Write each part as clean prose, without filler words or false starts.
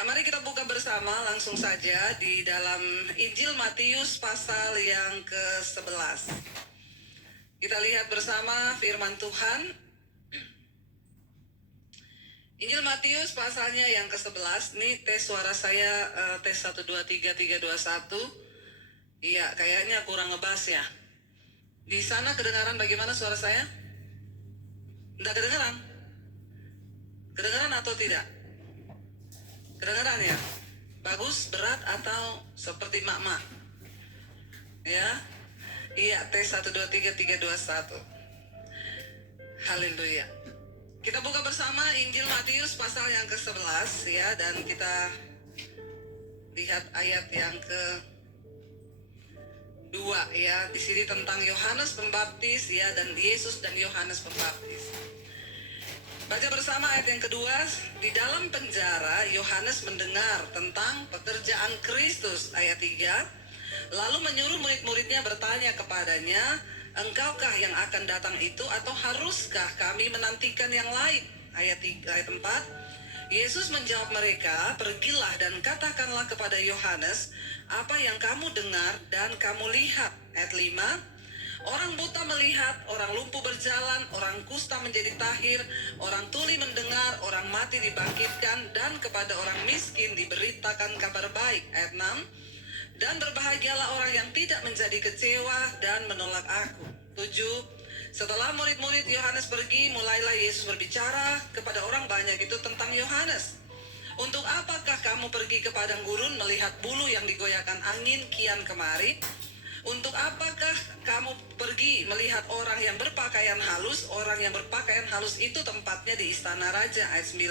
Ya, mari kita buka bersama langsung saja di dalam Injil Matius pasal yang ke-11. Kita lihat bersama firman Tuhan. Injil Matius pasalnya yang ke-11. Ini tes suara saya, tes 1, 2, 3, 3, 2, 1. Iya, kayaknya kurang ngebas ya. Di sana kedengaran bagaimana suara saya? Tidak kedengaran? Kedengaran atau tidak? Kedengaran ya? Bagus, berat, atau seperti mak-mak? Ya? Iya, tes 1, 2, 3, 3, 2, 1. Haleluya. Kita buka bersama Injil Matius pasal yang ke-11 ya, dan kita lihat ayat yang ke-2 ya. Di sini tentang Yohanes Pembaptis ya, dan Yesus dan Yohanes Pembaptis. Baca bersama ayat yang kedua. Di dalam penjara Yohanes mendengar tentang pekerjaan Kristus, ayat 3. Lalu menyuruh murid-muridnya bertanya kepadanya, engkaukah yang akan datang itu, atau haruskah kami menantikan yang lain? Ayat 4. Yesus menjawab mereka, pergilah dan katakanlah kepada Yohanes apa yang kamu dengar dan kamu lihat. Ayat 5. Orang buta melihat, orang lumpuh berjalan, orang kusta menjadi tahir, orang tuli mendengar, orang mati dibangkitkan, dan kepada orang miskin diberitakan kabar baik. Ayat 6. Dan berbahagialah orang yang tidak menjadi kecewa dan menolak aku. 7. Setelah murid-murid Yohanes pergi, mulailah Yesus berbicara kepada orang banyak itu tentang Yohanes. Untuk apakah kamu pergi ke padang gurun melihat bulu yang digoyahkan angin kian kemari? Untuk apakah kamu pergi melihat orang yang berpakaian halus? Orang yang berpakaian halus itu tempatnya di istana raja. Ayat 9.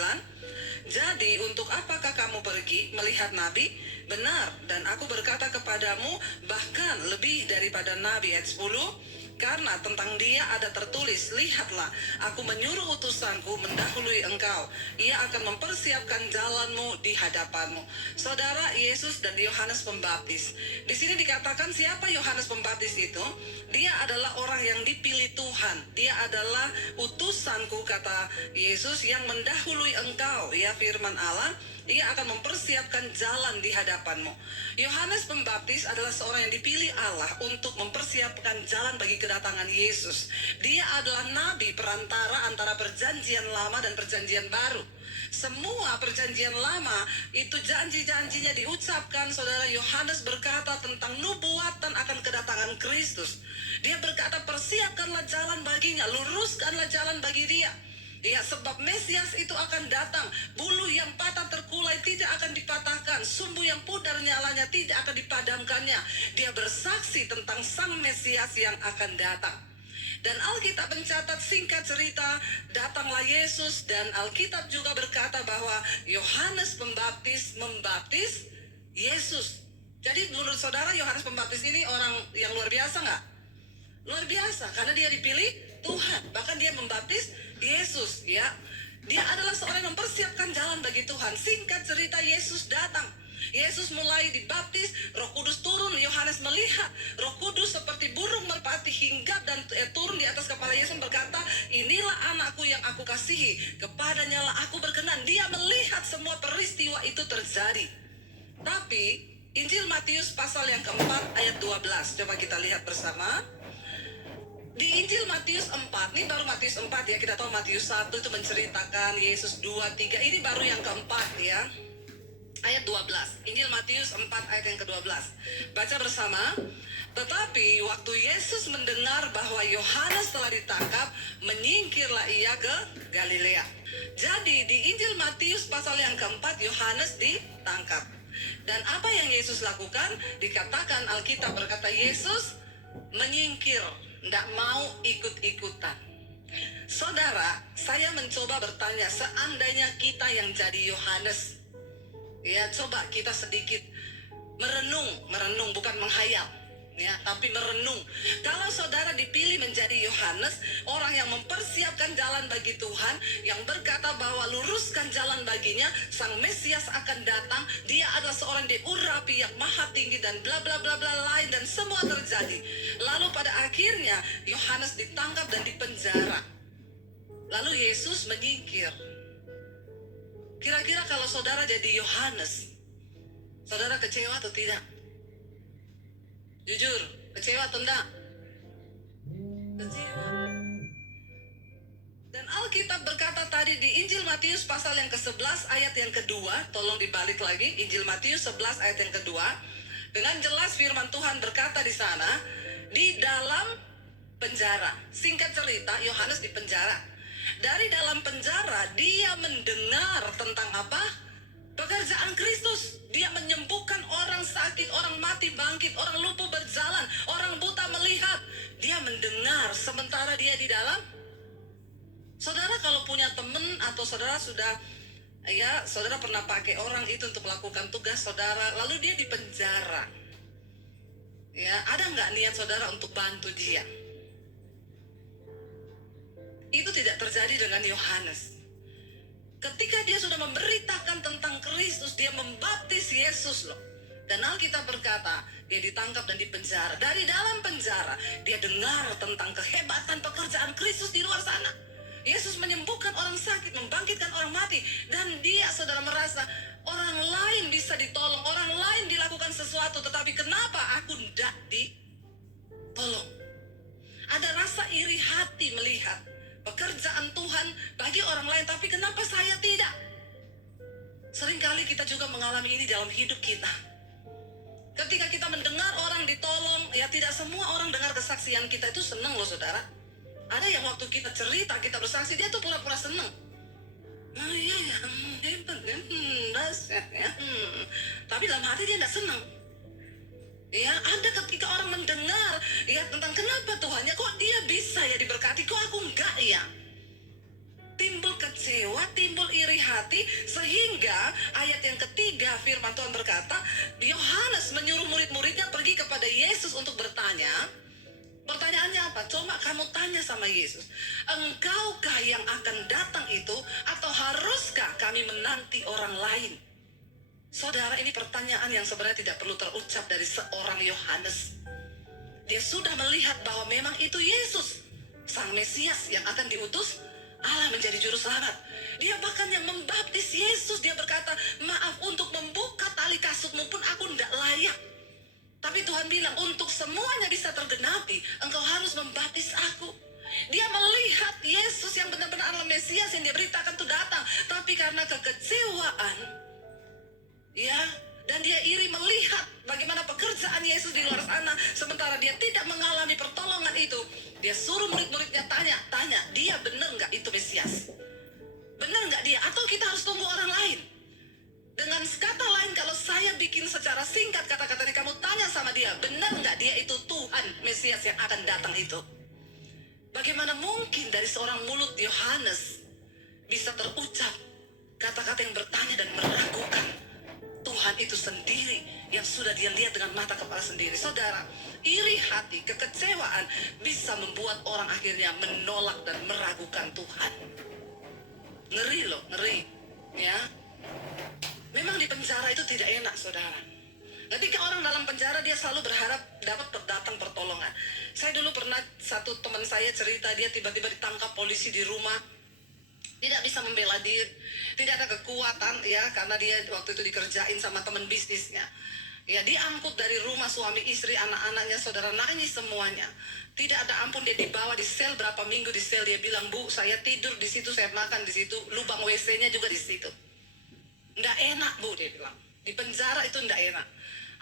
Jadi untuk apakah kamu pergi melihat nabi? Benar, dan aku berkata kepadamu bahkan lebih daripada nabi. Ayat 10. Karena tentang dia ada tertulis, lihatlah, aku menyuruh utusanku mendahului engkau. Ia akan mempersiapkan jalanmu di hadapanmu. Saudara, Yesus dan Yohanes Pembaptis. Di sini dikatakan siapa Yohanes Pembaptis itu? Dia adalah orang yang dipilih Tuhan. Dia adalah utusanku, kata Yesus, yang mendahului engkau. Ya, firman Allah. Ia akan mempersiapkan jalan di hadapanmu. Yohanes Pembaptis adalah seorang yang dipilih Allah untuk mempersiapkan jalan bagi kedatangan Yesus. Dia adalah nabi perantara antara perjanjian lama dan perjanjian baru. Semua perjanjian lama itu janji-janjinya diucapkan. Saudara, Yohanes berkata tentang nubuatan akan kedatangan Kristus. Dia berkata, persiapkanlah jalan baginya, luruskanlah jalan bagi dia. Ya, sebab Mesias itu akan datang. Bulu yang patah terkulai tidak akan dipatahkan, sumbu yang pudar nyalanya tidak akan dipadamkannya. Dia bersaksi tentang sang Mesias yang akan datang. Dan Alkitab mencatat, singkat cerita, datanglah Yesus, dan Alkitab juga berkata bahwa Yohanes Pembaptis membaptis Yesus. Jadi menurut saudara, Yohanes Pembaptis ini orang yang luar biasa nggak? Luar biasa, karena dia dipilih Tuhan. Bahkan dia membaptis Yesus, ya. Dia adalah seorang yang mempersiapkan jalan bagi Tuhan. Singkat cerita, Yesus datang. Yesus mulai dibaptis, Roh Kudus turun. Yohanes melihat Roh Kudus seperti burung merpati hinggap dan turun di atas kepala Yesus, berkata, inilah anakku yang aku kasihi, kepadanya lah aku berkenan. Dia melihat semua peristiwa itu terjadi. Tapi Injil Matius pasal yang keempat ayat 12, coba kita lihat bersama. Di Injil Matius 4, ini baru Matius 4 ya, kita tahu Matius 1 itu menceritakan Yesus 2, 3, ini baru yang keempat ya. Ayat 12, Injil Matius 4 ayat yang ke-12. Baca bersama. Tetapi waktu Yesus mendengar bahwa Yohanes telah ditangkap, menyingkirlah ia ke Galilea. Jadi di Injil Matius pasal yang keempat, Yohanes ditangkap. Dan apa yang Yesus lakukan? Dikatakan Alkitab berkata Yesus menyingkir, tidak mau ikut-ikutan. Saudara, saya mencoba bertanya, seandainya kita yang jadi Yohanes, ya, coba kita sedikit merenung, bukan menghayal, ya, tapi merenung. Kalau saudara dipilih menjadi Yohanes, orang yang mempersiapkan jalan bagi Tuhan, yang berkata bahwa luruskan jalan baginya, sang Mesias akan datang. Dia adalah seorang diurapi yang maha tinggi dan bla bla bla bla lain, dan semua terjadi. Lalu pada akhirnya Yohanes ditangkap dan dipenjara. Lalu Yesus menyingkir. Kira-kira kalau saudara jadi Yohanes, saudara kecewa atau tidak? Jujur, kecewa atau enggak? Kecewa. Dan Alkitab berkata tadi di Injil Matius pasal yang ke-11 ayat yang kedua, tolong dibalik lagi, Injil Matius 11 ayat yang kedua, dengan jelas firman Tuhan berkata di sana, di dalam penjara. Singkat cerita, Yohanes di penjara. Dari dalam penjara dia mendengar tentang apa? Pekerjaan Kristus. Dia menyembuhkan orang sakit, orang mati bangkit, orang lumpuh berjalan, orang buta melihat. Dia mendengar sementara dia di dalam. Saudara kalau punya teman atau saudara sudah, ya saudara pernah pakai orang itu untuk melakukan tugas saudara, lalu dia di penjara, ya ada nggak niat saudara untuk bantu dia? Itu tidak terjadi dengan Yohanes. Ketika dia sudah memberitakan tentang Kristus, dia membaptis Yesus loh. Dan Alkitab berkata, dia ditangkap dan dipenjara. Dari dalam penjara, dia dengar tentang kehebatan pekerjaan Kristus di luar sana. Yesus menyembuhkan orang sakit, membangkitkan orang mati. Dan dia saudara merasa, orang lain bisa ditolong, orang lain dilakukan sesuatu. Tetapi kenapa aku tidak ditolong? Ada rasa iri hati melihat pekerjaan Tuhan bagi orang lain, tapi kenapa saya tidak? Seringkali kita juga mengalami ini dalam hidup kita. Ketika kita mendengar orang ditolong, ya tidak semua orang dengar kesaksian kita itu senang loh saudara. Ada yang waktu kita cerita, kita bersaksi, dia tuh pura-pura senang. Oh iya ya, hebat ya, dahsyat ya. Tapi dalam hati dia tidak senang. Ya, ada ketika orang mendengar ya tentang kenapa Tuhannya kok dia bisa ya diberkati, kok aku enggak ya. Timbul kecewa, timbul iri hati, sehingga ayat yang ketiga firman Tuhan berkata, Yohanes menyuruh murid-muridnya pergi kepada Yesus untuk bertanya. Pertanyaannya apa? Coba kamu tanya sama Yesus, engkaukah yang akan datang itu, atau haruskah kami menanti orang lain? Saudara, ini pertanyaan yang sebenarnya tidak perlu terucap dari seorang Yohanes. Dia sudah melihat bahwa memang itu Yesus, Sang Mesias yang akan diutus Allah menjadi juru selamat. Dia bahkan yang membaptis Yesus. Dia berkata, maaf, untuk membuka tali kasutmu pun aku tidak layak. Tapi Tuhan bilang, untuk semuanya bisa tergenapi, engkau harus membaptis aku. Dia melihat Yesus yang benar-benar adalah Mesias yang dia beritakan itu datang. Tapi karena kekecewaan, ya, dan dia iri melihat bagaimana pekerjaan Yesus di luar sana, sementara dia tidak mengalami pertolongan itu. Dia suruh murid-muridnya tanya, dia benar nggak itu Mesias? Benar nggak dia? Atau kita harus tunggu orang lain? Dengan kata lain, kalau saya bikin secara singkat kata-katanya, kamu tanya sama dia, benar nggak dia itu Tuhan Mesias yang akan datang itu? Bagaimana mungkin dari seorang mulut Yohanes bisa terucap kata-kata yang bertanya dan meragukan Tuhan itu sendiri yang sudah dia lihat dengan mata kepala sendiri? Saudara, iri hati, kekecewaan bisa membuat orang akhirnya menolak dan meragukan Tuhan. Ngeri loh, ngeri, ya. Memang di penjara itu tidak enak, saudara. Ketika orang dalam penjara, dia selalu berharap dapat datang pertolongan. Saya dulu pernah, satu teman saya cerita, dia tiba-tiba ditangkap polisi di rumah, tidak bisa membela diri, tidak ada kekuatan, ya, karena dia waktu itu dikerjain sama teman bisnisnya. Ya, diangkut dari rumah suami istri, anak-anaknya, saudara, nangis semuanya. Tidak ada ampun, dia dibawa di sel berapa minggu di sel. Dia bilang, Bu, saya tidur di situ, saya makan di situ, lubang WC-nya juga di situ. Nggak enak, Bu, dia bilang. Di penjara itu nggak enak.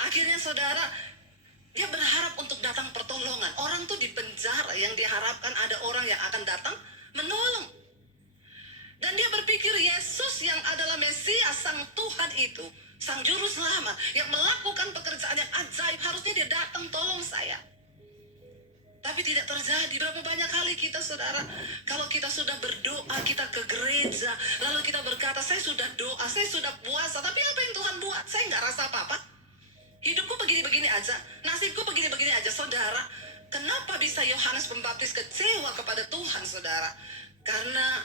Akhirnya saudara, dia berharap untuk datang pertolongan. Orang tuh di penjara yang diharapkan ada orang yang akan datang menolong. Dan dia berpikir Yesus yang adalah Mesias, Sang Tuhan itu, Sang Juru Selamat, yang melakukan pekerjaan yang ajaib, harusnya dia datang tolong saya. Tapi tidak terjadi. Berapa banyak kali kita, saudara, kalau kita sudah berdoa, kita ke gereja, lalu kita berkata, saya sudah doa, saya sudah puasa, tapi apa yang Tuhan buat? Saya nggak rasa apa-apa. Hidupku begini-begini aja, nasibku begini-begini aja. Saudara, kenapa bisa Yohanes Pembaptis kecewa kepada Tuhan, saudara? Karena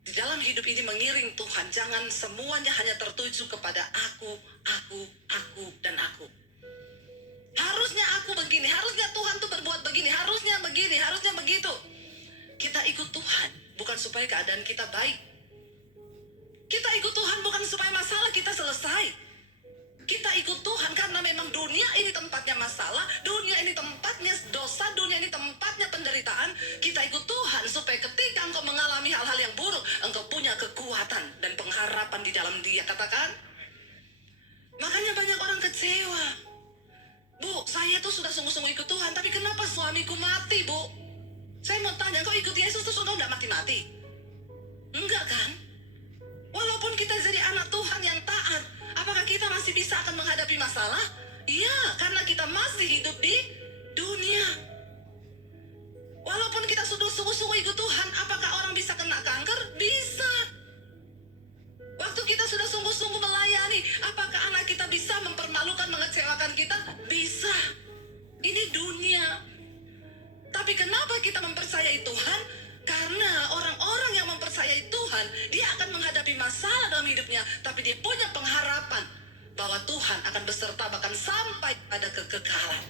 di dalam hidup ini mengiring Tuhan, jangan semuanya hanya tertuju kepada aku, dan aku. Harusnya aku begini, harusnya Tuhan tuh berbuat begini, harusnya begini, harusnya begitu. Kita ikut Tuhan bukan supaya keadaan kita baik. Kita ikut Tuhan supaya masalah kita selesai. Kita ikut Tuhan karena memang dunia ini tempatnya masalah, dunia ini tempatnya dosa, dunia ini tempatnya penderitaan. Kita ikut Tuhan supaya ketika engkau mengalami hal-hal yang buruk, engkau punya kekuatan dan pengharapan di dalam Dia. Katakan. Makanya banyak orang kecewa. Bu, saya tuh sudah sungguh-sungguh ikut Tuhan, tapi kenapa suamiku mati, Bu? Saya mau tanya, kau ikut Yesus terus engkau udah mati-mati? Enggak kan? Walaupun kita jadi anak Tuhan yang taat, apakah kita masih bisa akan menghadapi masalah? Iya, karena kita masih hidup di dunia. Walaupun kita sudah sungguh-sungguh ikut Tuhan, apakah orang bisa kena kanker? Bisa. Waktu kita sudah sungguh-sungguh melayani, apakah anak kita bisa mempermalukan, mengecewakan kita? Bisa. Ini dunia. Tapi kenapa kita mempercayai Tuhan? Karena orang-orang yang mempercayai Tuhan, dia akan menghadapi masalah dalam hidupnya, tapi dia punya pengharapan bahwa Tuhan akan beserta bahkan sampai pada kekekalan.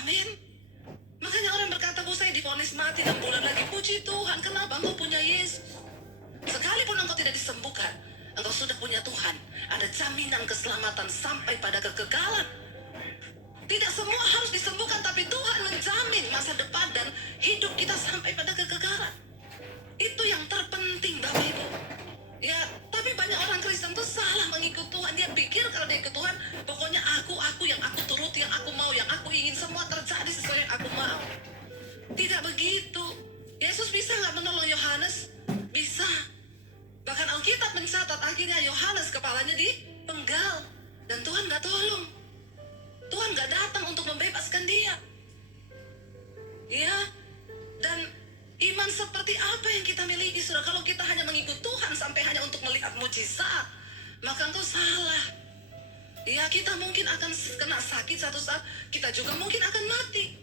Amin. Makanya orang berkata, Bu, saya divonis mati 6 bulan lagi. Puji Tuhan, kenapa engkau punya Yesus? Sekalipun engkau tidak disembuhkan, engkau sudah punya Tuhan. Ada jaminan keselamatan sampai pada kekekalan. Tidak semua harus disembuhkan, tapi Tuhan menjamin masa depan dan hidup kita sampai pada kekekalan. Itu yang terpenting, Bapak Ibu. Ya, tapi banyak orang Kristen tuh salah mengikut Tuhan. Dia pikir kalau dia ikut Tuhan, pokoknya aku yang aku turuti, yang aku mau, yang aku ingin, semua terjadi sesuai yang aku mau. Tidak begitu. Yesus bisa nggak menolong Yohanes? Bisa. Bahkan Alkitab mencatat akhirnya Yohanes kepalanya dipenggal. Dan Tuhan nggak tolong. Tuhan nggak datang untuk membebaskan dia. Ya. Dan iman seperti apa yang kita miliki, saudara? Kalau kita hanya mengikut Tuhan sampai hanya untuk melihat mujizat, maka engkau salah. Ya, kita mungkin akan kena sakit satu saat, kita juga mungkin akan mati.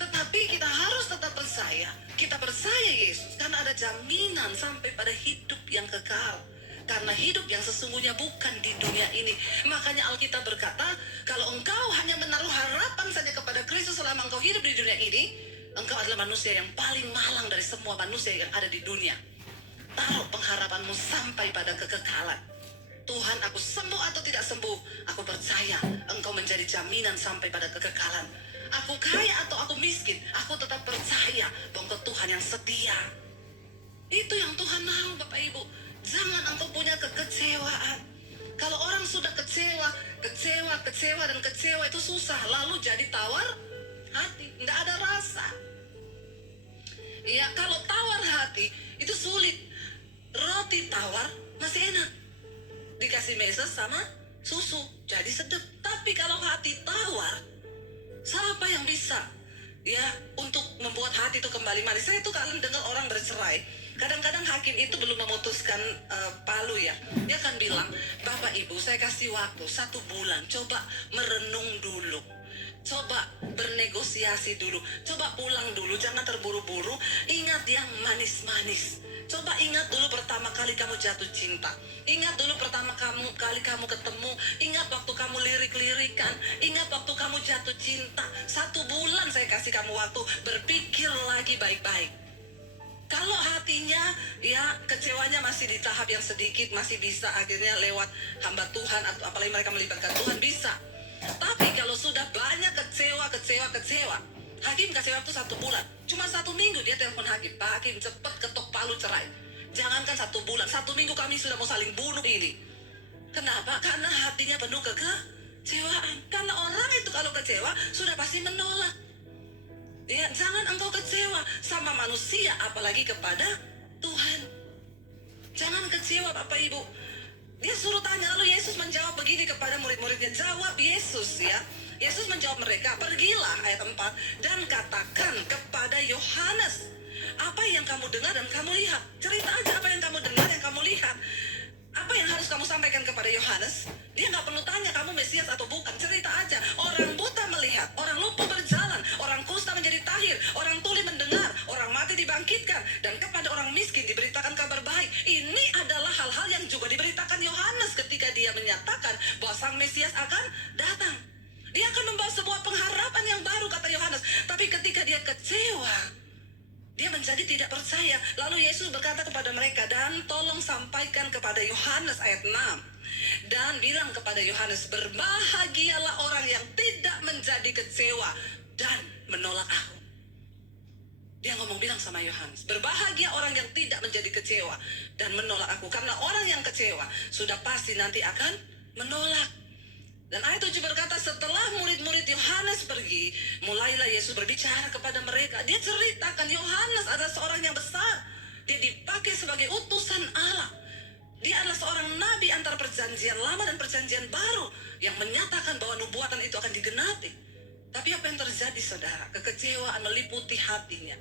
Tetapi kita harus tetap percaya. Kita percaya Yesus karena ada jaminan sampai pada hidup yang kekal. Karena hidup yang sesungguhnya bukan di dunia ini. Makanya Alkitab berkata, kalau engkau hanya menaruh harapan saja kepada Kristus selama engkau hidup di dunia ini, engkau adalah manusia yang paling malang dari semua manusia yang ada di dunia. Taruh pengharapanmu sampai pada kekekalan. Tuhan, aku sembuh atau tidak sembuh, aku percaya engkau menjadi jaminan sampai pada kekekalan. Aku kaya atau aku miskin, aku tetap percaya bahwa engkau Tuhan yang setia. Itu yang Tuhan mau, Bapak Ibu. Jangan engkau punya kekecewaan. Kalau orang sudah kecewa dan kecewa itu susah. Lalu jadi tawar hati, tidak ada rasa. Ya, kalau tawar hati itu sulit. Roti tawar masih enak, dikasih meses sama susu jadi sedap. Tapi kalau hati tawar, siapa yang bisa ya untuk membuat hati itu kembali manis? Saya tuh kadang dengar orang bercerai. Kadang-kadang hakim itu belum memutuskan palu ya. Dia akan bilang, Bapak Ibu saya kasih waktu 1 bulan, coba merenung dulu, coba bernegosiasi dulu, coba pulang dulu, jangan terburu-buru, ingat yang manis-manis. Coba ingat dulu pertama kali kamu jatuh cinta, ingat dulu pertama kali kamu ketemu, ingat waktu kamu lirik-lirikan, ingat waktu kamu jatuh cinta. 1 bulan saya kasih kamu waktu, berpikir lagi baik-baik. Kalau hatinya ya kecewanya masih di tahap yang sedikit, masih bisa akhirnya lewat hamba Tuhan atau apalagi mereka melibatkan Tuhan, bisa. Tapi kalau sudah banyak kecewa, hakim kasih waktu 1 bulan. Cuma 1 minggu dia telepon hakim, Pak Hakim cepat ketok palu cerai. Jangankan 1 bulan, 1 minggu kami sudah mau saling bunuh ini. Kenapa? Karena hatinya penuh kekecewaan. Karena orang itu kalau kecewa sudah pasti menolak. Ya, jangan engkau kecewa sama manusia, apalagi kepada Tuhan. Jangan kecewa, Bapak Ibu. Dia suruh tanya, lalu Yesus menjawab begini kepada murid-muridnya. Jawab Yesus ya. Yesus menjawab mereka, pergilah, ayat 4, dan katakan kepada Yohanes apa yang kamu dengar dan kamu lihat. Cerita aja apa yang kamu dengar, yang kamu lihat. Apa yang harus kamu sampaikan kepada Yohanes? Dia nggak perlu tanya kamu Mesias atau bukan. Cerita aja. Orang buta melihat, orang lumpuh berjalan, orang kusta menjadi tahir, orang tuli mendengar, orang mati dibangkitkan, dan kepada orang miskin diberitakan kabar baik. Ini adalah hal-hal yang juga diberitakan Yohanes ketika dia menyatakan bahwa Sang Mesias akan datang. Dia akan membawa sebuah pengharapan yang baru, kata Yohanes. Tapi ketika dia kecewa, Dia menjadi tidak percaya. Lalu Yesus berkata kepada mereka, dan tolong sampaikan kepada Yohanes ayat 6. Dan bilang kepada Yohanes, berbahagialah orang yang tidak menjadi kecewa dan menolak aku. Dia ngomong bilang sama Yohanes, berbahagia orang yang tidak menjadi kecewa dan menolak aku. Karena orang yang kecewa sudah pasti nanti akan menolak. Dan ayat 7 berkata, setelah murid-murid Yohanes pergi, mulailah Yesus berbicara kepada mereka. Dia ceritakan Yohanes adalah seorang yang besar. Dia dipakai sebagai utusan Allah. Dia adalah seorang nabi antara perjanjian lama dan perjanjian baru yang menyatakan bahwa nubuatan itu akan digenapi. Tapi apa yang terjadi, saudara? Kekecewaan meliputi hatinya.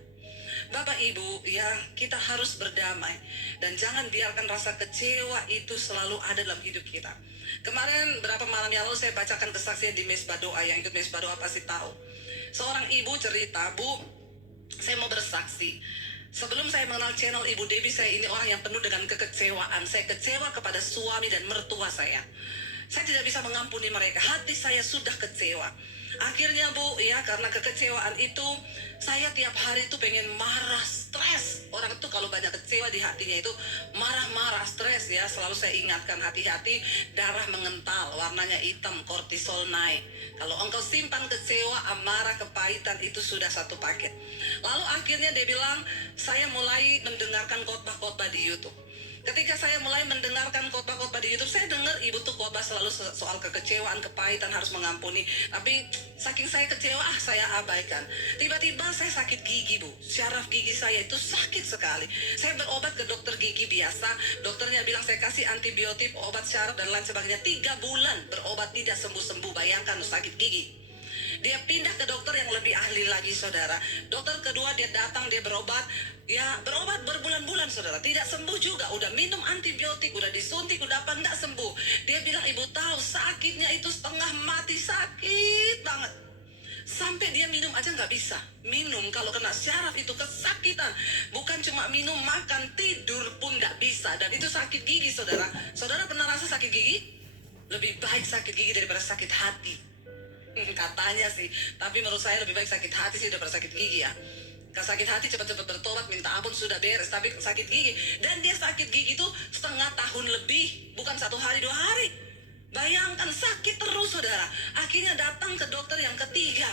Bapak Ibu, ya, kita harus berdamai dan jangan biarkan rasa kecewa itu selalu ada dalam hidup kita. Kemarin berapa malam yang lalu saya bacakan kesaksian di Mesbah Doa. Yang ikut Mesbah Doa pasti tahu. Seorang ibu cerita, Bu, saya mau bersaksi. Sebelum saya mengenal channel Ibu Debbie, saya ini orang yang penuh dengan kekecewaan. Saya kecewa kepada suami dan mertua saya. Saya tidak bisa mengampuni mereka. Hati saya sudah kecewa. Akhirnya, Bu, ya, karena kekecewaan itu, saya tiap hari itu pengen marah, stres. Orang itu kalau banyak kecewa di hatinya itu marah-marah, stres, ya. Selalu saya ingatkan, hati-hati, darah mengental, warnanya hitam, kortisol naik. Kalau engkau simpan kecewa, amarah, kepahitan, itu sudah satu paket. Lalu akhirnya dia bilang, saya mulai mendengarkan khotbah-khotbah di YouTube. Ketika saya mulai mendengarkan khotbah-khotbah di YouTube, saya dengar ibu tuh khotbah selalu soal kekecewaan, kepahitan, harus mengampuni. Tapi saking saya kecewa, saya abaikan. Tiba-tiba saya sakit gigi, Bu. Syaraf gigi saya itu sakit sekali. Saya berobat ke dokter gigi biasa. Dokternya bilang saya kasih antibiotik, obat syaraf dan lain sebagainya. 3 bulan berobat tidak sembuh-sembuh. Bayangkan sakit gigi. Dia pindah ke dokter yang lebih ahli lagi, saudara. Dokter kedua dia datang, dia berobat. Ya, berobat berbulan-bulan, saudara. Tidak sembuh juga. Udah minum antibiotik, udah disuntik, udah apa, enggak sembuh. Dia bilang, ibu tahu sakitnya itu setengah mati, sakit banget. Sampai dia minum aja nggak bisa. Minum kalau kena syaraf itu kesakitan. Bukan cuma minum, makan, tidur pun nggak bisa. Dan itu sakit gigi, saudara. Saudara pernah rasa sakit gigi? Lebih baik sakit gigi daripada sakit hati. Katanya sih, tapi menurut saya lebih baik sakit hati sih daripada sakit gigi, ya. Kalau sakit hati cepat-cepat bertobat, minta ampun, sudah beres. Tapi sakit gigi, dan dia sakit gigi itu setengah tahun lebih, bukan 1 hari 2 hari. Bayangkan, sakit terus, saudara. Akhirnya datang ke dokter yang ketiga,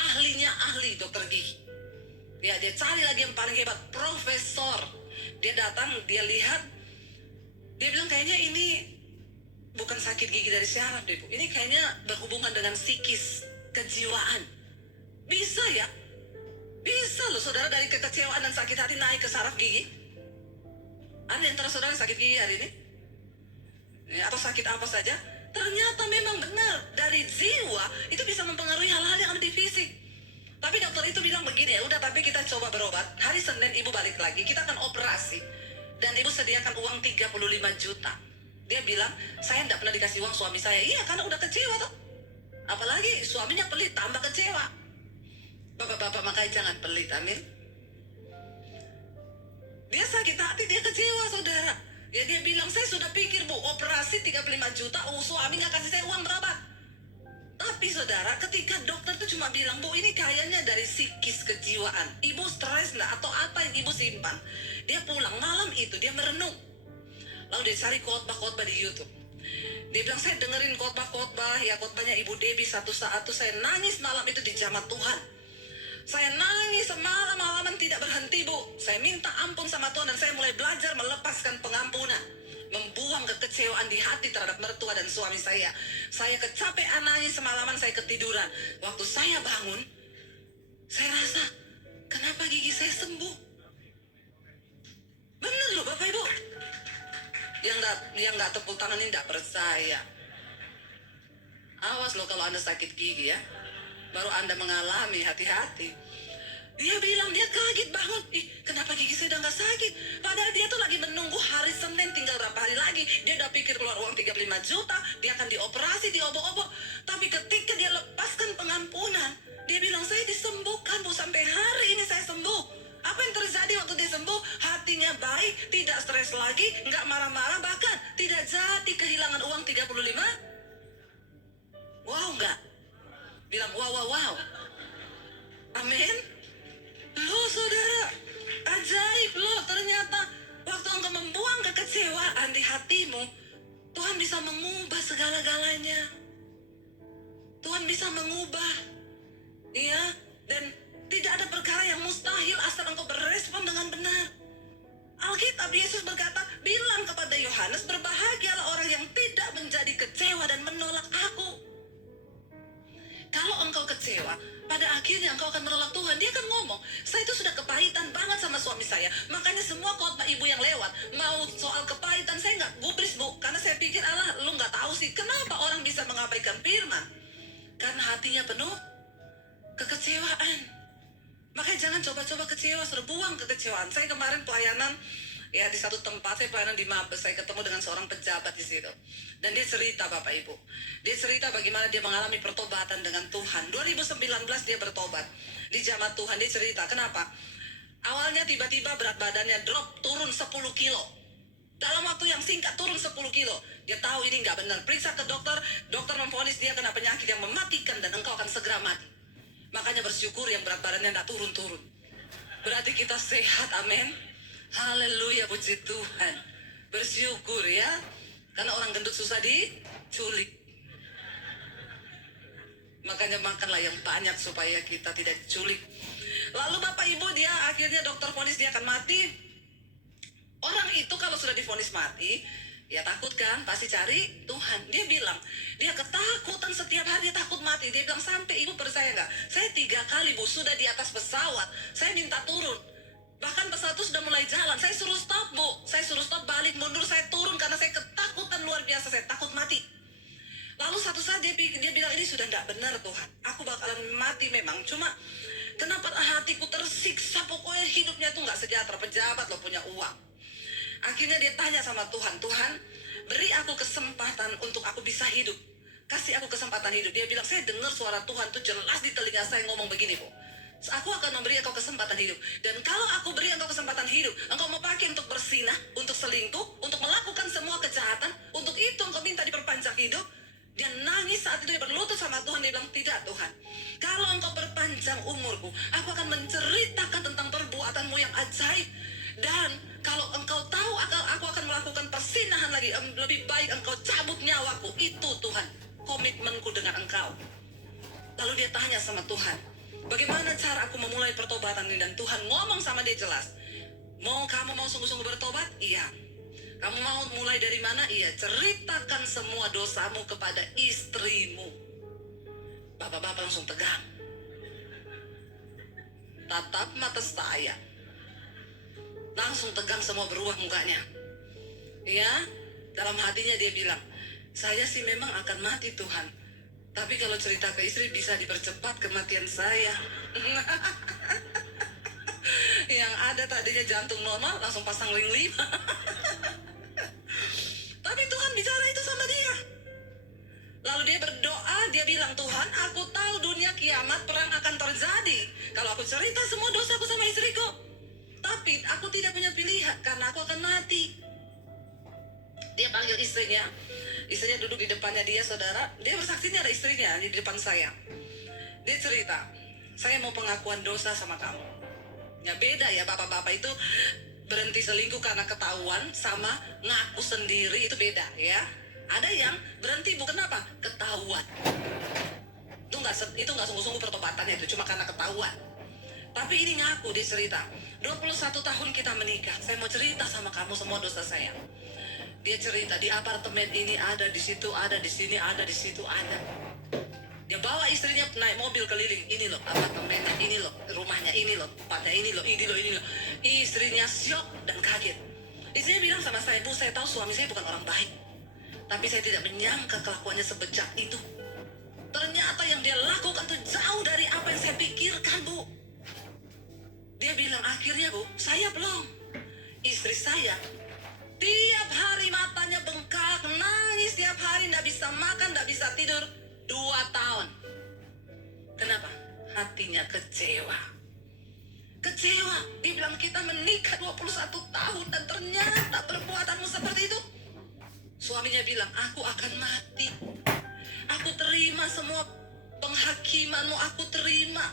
ahlinya ahli dokter gigi. Ya, dia cari lagi yang paling hebat, profesor. Dia datang, dia lihat, dia bilang kayaknya ini bukan sakit gigi dari syaraf deh, Bu. Ini kayaknya berhubungan dengan psikis, kejiwaan. Bisa ya? Bisa loh, saudara, dari kekecewaan dan sakit hati naik ke saraf gigi. Ada antara saudara sakit gigi hari ini? Ya, atau sakit apa saja? Ternyata memang benar, dari jiwa itu bisa mempengaruhi hal-hal yang ada di fisik. Tapi dokter itu bilang begini, ya udah, tapi kita coba berobat. Hari Senin ibu balik lagi, kita akan operasi. Dan ibu sediakan uang 35 juta. Dia bilang, saya tidak pernah dikasih uang suami saya. Iya, karena udah kecewa tuh. Apalagi suaminya pelit, tambah kecewa. Bapak-bapak makanya jangan pelit, amin. Dia sakit hati, dia kecewa, saudara. Ya, dia bilang, saya sudah pikir, Bu, operasi 35 juta, suami nggak kasih saya uang berobat. Tapi saudara, ketika dokter tuh cuma bilang, Bu, ini kayaknya dari psikis, kejiwaan. Ibu stres nggak? Atau apa yang ibu simpan? Dia pulang malam itu, dia merenung. Lalu dia cari khotbah-khotbah di YouTube. Dia bilang, saya dengerin khotbah-khotbah, ya khotbahnya Ibu Debbie. Satu saat tuh saya nangis malam itu di jamaah Tuhan. Saya nangis semalam-malaman tidak berhenti, Bu. Saya minta ampun sama Tuhan dan saya mulai belajar melepaskan pengampunan. Membuang kekecewaan di hati terhadap mertua dan suami saya. Saya kecapean nangis semalaman, saya ketiduran. Waktu saya bangun, saya rasa, kenapa gigi saya sembuh? Bener loh, Bapak Ibu. Yang nggak tepuk tangan ini nggak percaya. Awas loh kalau Anda sakit gigi, ya. Baru Anda mengalami, hati-hati. Dia bilang, dia kaget bangun. Kenapa gigi saya udah nggak sakit? Padahal dia tuh lagi menunggu hari Senin, tinggal berapa hari lagi. Dia udah pikir keluar uang 35 juta, dia akan dioperasi, diobok-obok. Tapi ketika dia lepaskan pengampunan, dia bilang, saya disembuhkan, Bu, sampai hari ini saya sembuh. Apa yang terjadi waktu dia sembuh? Hatinya baik, tidak stres lagi, nggak marah-marah, bahkan tidak jadi kehilangan uang 35. Wow, nggak? Bilang wow, wow, wow. Amin. Loh saudara, ajaib loh, ternyata waktu engkau membuang kekecewaan di hatimu, Tuhan bisa mengubah segala-galanya. Tuhan bisa mengubah, ya, dan tidak ada perkara yang mustahil asal engkau berespon dengan benar. Alkitab Yesus berkata, bilang kepada Yohanes, berbahagialah orang yang tidak menjadi kecewa dan menolak aku. Kalau engkau kecewa, pada akhirnya engkau akan menolak Tuhan. Dia akan ngomong, saya itu sudah kepahitan banget sama suami saya. Makanya semua khotbah ibu yang lewat, mau soal kepahitan saya nggak gubris bu. Karena saya pikir, Allah lu nggak tahu sih, kenapa orang bisa mengabaikan firman? Karena hatinya penuh kekecewaan. Makanya jangan coba-coba kecewa, suruh buang kekecewaan. Saya kemarin pelayanan ya di satu tempat, saya pelayanan di Mabes, saya ketemu dengan seorang pejabat di situ. Dan dia cerita Bapak Ibu, dia cerita bagaimana dia mengalami pertobatan dengan Tuhan. 2019 dia bertobat di jamaat Tuhan. Dia cerita kenapa awalnya tiba-tiba berat badannya drop, turun 10 kilo. Dalam waktu yang singkat turun 10 kilo. Dia tahu ini nggak benar, periksa ke dokter. Dokter memvonis dia kena penyakit yang mematikan dan engkau akan segera mati. Makanya bersyukur yang berat badannya tidak turun-turun. Berarti kita sehat, amin. Haleluya, puji Tuhan. Bersyukur ya. Karena orang gendut susah diculik. Makanya makanlah yang banyak supaya kita tidak diculik. Lalu Bapak Ibu, dia akhirnya dokter vonis dia akan mati. Orang itu kalau sudah divonis mati, ya takut kan, pasti cari Tuhan. Dia bilang, dia ketakutan setiap hari, dia takut mati. Dia bilang, sampai ibu percaya nggak? Saya 3 kali bu, sudah di atas pesawat, saya minta turun. Bahkan pesawat itu sudah mulai jalan, saya suruh stop bu. Saya suruh stop, balik, mundur, saya turun karena saya ketakutan luar biasa, saya takut mati. Lalu satu saat dia bilang, ini sudah tidak benar Tuhan. Aku bakalan mati memang, cuma kenapa hatiku tersiksa, pokoknya hidupnya tuh nggak sejahtera. Pejabat loh, punya uang. Akhirnya dia tanya sama Tuhan, Tuhan beri aku kesempatan untuk aku bisa hidup. Kasih aku kesempatan hidup. Dia bilang, saya dengar suara Tuhan tuh jelas di telinga saya ngomong begini bu. Aku akan memberi engkau kesempatan hidup. Dan kalau aku beri engkau kesempatan hidup, engkau mau pakai untuk bersinah, untuk selingkuh, untuk melakukan semua kejahatan, untuk itu engkau minta diperpanjang hidup. Dia nangis saat itu, dia berlutut sama Tuhan. Dia bilang, tidak Tuhan, kalau engkau perpanjang umurku, aku akan menceritakan tentang perbuatanmu yang ajaib. Dan kalau engkau tahu aku akan melakukan persinahan lagi, lebih baik engkau cabut nyawaku. Itu Tuhan, komitmenku dengan engkau. Lalu dia tanya sama Tuhan, bagaimana cara aku memulai pertobatan ini? Dan Tuhan ngomong sama dia jelas, kamu mau sungguh-sungguh bertobat? Iya. Kamu mau mulai dari mana? Iya. Ceritakan semua dosamu kepada istrimu. Bapak-bapak langsung tegang. Tatap mata saya. Langsung tegang, semua berubah mukanya. Ya, dalam hatinya dia bilang, saya sih memang akan mati Tuhan, tapi kalau cerita ke istri bisa dipercepat kematian saya. Yang ada tadinya jantung normal langsung pasang ring 5. Tapi Tuhan bicara itu sama dia. Lalu dia berdoa, dia bilang, Tuhan aku tahu dunia kiamat, perang akan terjadi kalau aku cerita semua dosaku sama istriku. Tapi aku tidak punya pilihan karena aku akan mati. Dia panggil istrinya. Istrinya duduk di depannya dia, saudara. Dia bersaksinya ada istrinya di depan saya. Dia cerita, saya mau pengakuan dosa sama kamu. Ya beda ya, bapak-bapak itu berhenti selingkuh karena ketahuan sama ngaku sendiri, itu beda ya. Ada yang berhenti bukan apa? Ketahuan. Itu nggak sungguh-sungguh pertobatannya, itu cuma karena ketahuan. Tapi ini ngaku, dia cerita, 21 tahun kita menikah, saya mau cerita sama kamu semua dosa saya. Dia cerita, di apartemen ini ada, di situ ada, di sini ada, di situ ada. Dia bawa istrinya naik mobil keliling, ini loh apartemennya, ini loh rumahnya, ini loh tempatnya, ini loh, ini loh, ini loh. Istrinya syok dan kaget. Istrinya bilang sama saya, Bu, saya tahu suami saya bukan orang baik, tapi saya tidak menyangka kelakuannya sebejat itu. Ternyata yang dia lakukan tuh jauh dari apa yang saya pikirkan, Bu. Dia bilang, akhirnya Bu, saya belum. Istri saya tiap hari matanya bengkak, nangis tiap hari, tidak bisa makan, tidak bisa tidur. 2 tahun. Kenapa? Hatinya kecewa. Kecewa. Dia bilang, kita menikah 21 tahun dan ternyata perbuatanmu seperti itu. Suaminya bilang, aku akan mati. Aku terima semua penghakimanmu, aku terima.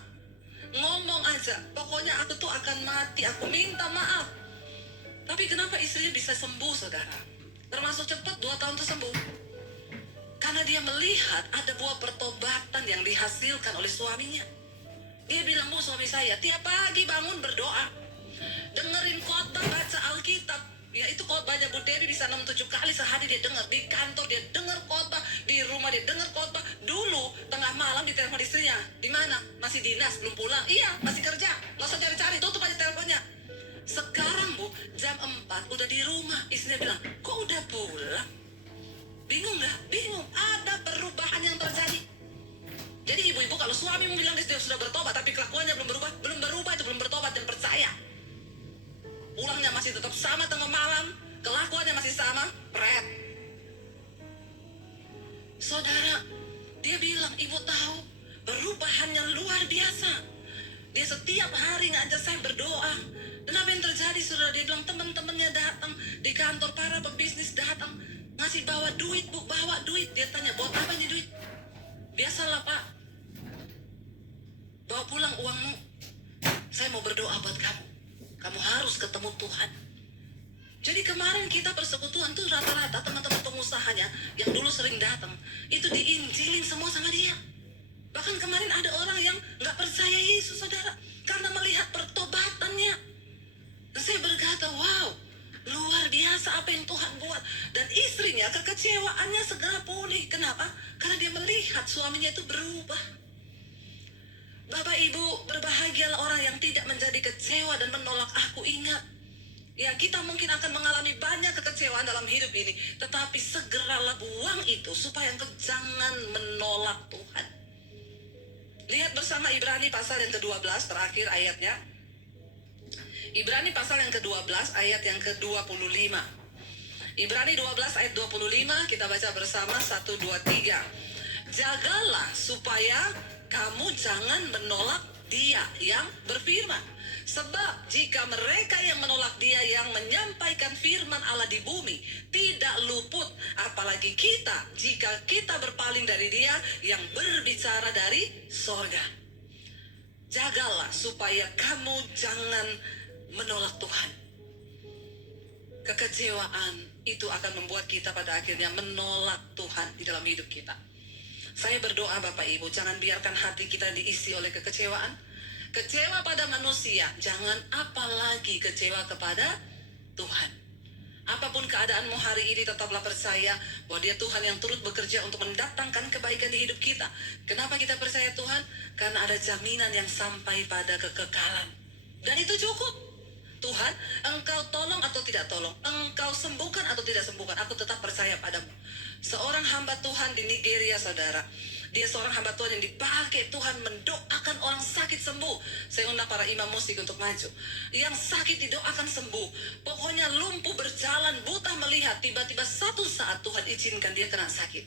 ngomong aja, pokoknya aku tuh akan mati, aku minta maaf. Tapi kenapa istrinya bisa sembuh, saudara? Termasuk cepat, 2 tahun tuh sembuh. Karena dia melihat ada buah pertobatan yang dihasilkan oleh suaminya. Dia bilang, Bu, suami saya tiap pagi bangun berdoa, dengerin khotbah, baca Alkitab. Ya itu khotbahnya Bu Dewi bisa 6-7 kali sehari dia dengar. Di kantor dia dengar khotbah, di rumah dia dengar khotbah. Dulu tengah malam ditelepon istrinya, di mana? Masih dinas, belum pulang. Iya, masih kerja. Nggak usah cari-cari, tutup aja teleponnya. Sekarang Bu, jam 4 udah di rumah. Istrinya bilang, kok udah pulang? Bingung nggak? Bingung. Ada perubahan yang terjadi. Jadi ibu-ibu kalau suamimu bilang dia sudah bertobat tapi kelakuannya belum berubah itu belum bertobat dan percaya. Pulangnya masih tetap sama tengah malam, kelakuannya masih sama, pret. Saudara, dia bilang, ibu tahu perubahannya luar biasa. Dia setiap hari ngajak saya berdoa. Dan apa yang terjadi, saudara? Dia bilang teman-temannya datang di kantor, para pebisnis datang, ngasih bawa duit, Bu, bawa duit. Dia tanya, buat apa nih duit? Biasalah, Pak, bawa pulang uangmu. Saya mau berdoa buat kamu. Kamu harus ketemu Tuhan. Jadi kemarin kita persekutuan tuh rata-rata teman-teman pengusahanya yang dulu sering datang, itu diinjilin semua sama dia. Bahkan kemarin ada orang yang gak percaya Yesus, saudara, karena melihat pertobatannya. Dan saya berkata, wow, luar biasa apa yang Tuhan buat. Dan istrinya kekecewaannya segera pulih. Kenapa? Karena dia melihat suaminya itu berubah. Bapak Ibu, berbahagialah orang yang tidak menjadi kecewa dan menolak aku. Ingat, ya kita mungkin akan mengalami banyak kekecewaan dalam hidup ini, tetapi segeralah buang itu supaya engkau jangan menolak Tuhan. Lihat bersama Ibrani pasal yang ke-12 terakhir ayatnya. Ibrani pasal yang ke-12 ayat yang ke-25. Ibrani 12 ayat 25 kita baca bersama 1, 2, 3. Jagalah supaya kamu jangan menolak Dia yang berfirman. Sebab jika mereka yang menolak Dia yang menyampaikan firman Allah di bumi tidak luput, apalagi kita jika kita berpaling dari Dia yang berbicara dari sorga. Jagalah supaya kamu jangan menolak Tuhan. Kekecewaan itu akan membuat kita pada akhirnya menolak Tuhan di dalam hidup kita. Saya berdoa Bapak Ibu, jangan biarkan hati kita diisi oleh kekecewaan. Kecewa pada manusia, jangan apalagi kecewa kepada Tuhan. Apapun keadaanmu hari ini, tetaplah percaya bahwa Dia Tuhan yang turut bekerja untuk mendatangkan kebaikan di hidup kita. Kenapa kita percaya Tuhan? Karena ada jaminan yang sampai pada kekekalan. Dan itu cukup. Tuhan, Engkau tolong atau tidak tolong, Engkau sembuhkan atau tidak sembuhkan, aku tetap percaya padamu. Seorang hamba Tuhan di Nigeria, saudara, dia seorang hamba Tuhan yang dipakai Tuhan mendoakan orang sakit sembuh. Saya undang para imam musik untuk maju. Yang sakit didoakan sembuh. Pokoknya lumpuh berjalan, buta melihat. Tiba-tiba satu saat Tuhan izinkan dia kena sakit.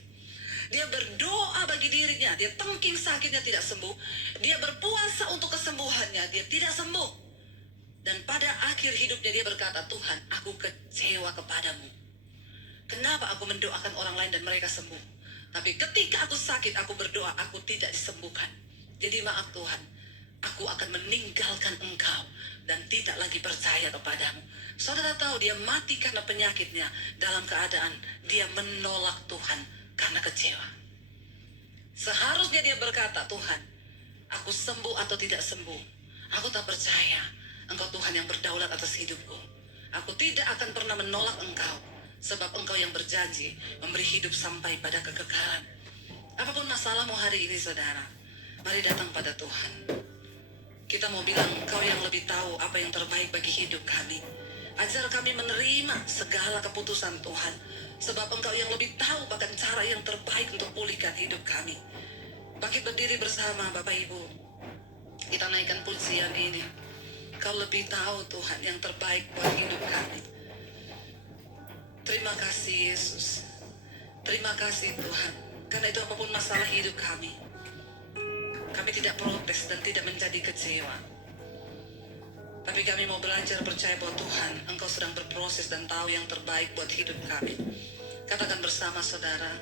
Dia berdoa bagi dirinya, dia tengking sakitnya tidak sembuh. Dia berpuasa untuk kesembuhannya, dia tidak sembuh. Dan pada akhir hidupnya dia berkata, Tuhan, aku kecewa kepadamu. Kenapa aku mendoakan orang lain dan mereka sembuh? Tapi ketika aku sakit, aku berdoa, aku tidak disembuhkan. Jadi maaf Tuhan, aku akan meninggalkan Engkau dan tidak lagi percaya kepadamu. Saudara tahu dia mati karena penyakitnya dalam keadaan dia menolak Tuhan karena kecewa. Seharusnya dia berkata, Tuhan, aku sembuh atau tidak sembuh, aku tak percaya Engkau Tuhan yang berdaulat atas hidupku. Aku tidak akan pernah menolak Engkau, sebab Engkau yang berjanji memberi hidup sampai pada kekekalan. Apapun masalahmu hari ini, saudara, mari datang pada Tuhan. Kita mau bilang, Engkau yang lebih tahu apa yang terbaik bagi hidup kami. Ajar kami menerima segala keputusan Tuhan, sebab Engkau yang lebih tahu bahkan cara yang terbaik untuk pulihkan hidup kami. Bangkit berdiri bersama Bapak Ibu. Kita naikkan pujian ini. Kau lebih tahu Tuhan yang terbaik buat hidup kami. Terima kasih Yesus. Terima kasih Tuhan. Karena itu apapun masalah hidup kami, kami tidak protes dan tidak menjadi kecewa. Tapi kami mau belajar percaya bahwa Tuhan, Engkau sedang berproses dan tahu yang terbaik buat hidup kami. Katakan bersama saudara,